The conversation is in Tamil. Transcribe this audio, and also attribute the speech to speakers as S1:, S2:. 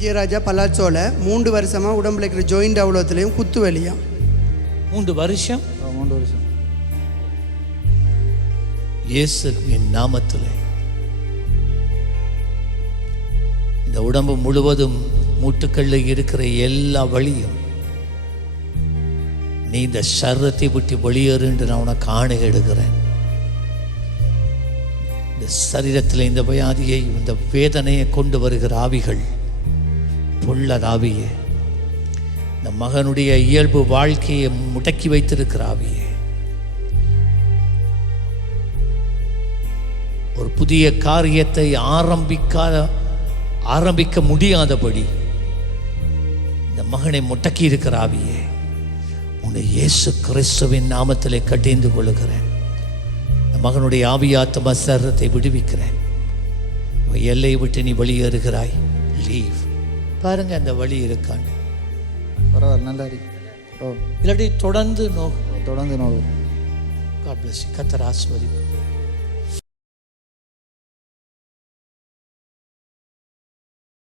S1: விஜயராஜா பலாச்சோல மூன்று வருஷமாக உடம்புல இருக்கிற ஜாயிண்ட் அவ்வளோத்துலேயும் குத்து வலியா?
S2: மூன்று வருஷம்?
S3: மூன்று வருஷம்.
S2: இயேசுவின் நாமத்திலே. இந்த உடம்பு முழுவதும் மூட்டுக்கள்ல இருக்கிற எல்லா வழியும் நீ இந்த சர்ரத்தை விட்டு வெளியேறு என்று நான் உனக்கு ஆணை எடுக்கிறேன் இந்த சரீரத்தில் இந்த வியாதியை இந்த வேதனையை கொண்டு வருகிற ஆவிகள் பொல்லர் ஆவியே இந்த மகனுடைய இயல்பு வாழ்க்கையை முடக்கி வைத்திருக்கிற ஆவியே. ஒரு புதிய காரியத்தை ஆரம்பிக்காத ஆரம்பிக்க முடியாதபடி இந்த மகனை முடக்கி இருக்கிற ஆவியே. உன்னை இயேசு கிறிஸ்துவின் நாமத்திலே கட்டிந்து கொள்கிறேன் இந்த மகனுடைய ஆவியாத்ம சரத்தை விடுவிக்கிறேன். உன் எல்லையை விட்டு நீ வெளியேறுகிறாய். லீவ் பாருங்க அந்த வழி இருக்கான்னு
S3: பரவாயில்ல நல்லா இருக்கு. ஓ.
S2: இல்லாட்டி தொடர்ந்து நோ
S3: தொடர்ந்து நோவு.
S2: காட் பிளஸ் கத்தர் ஆஸ்வதி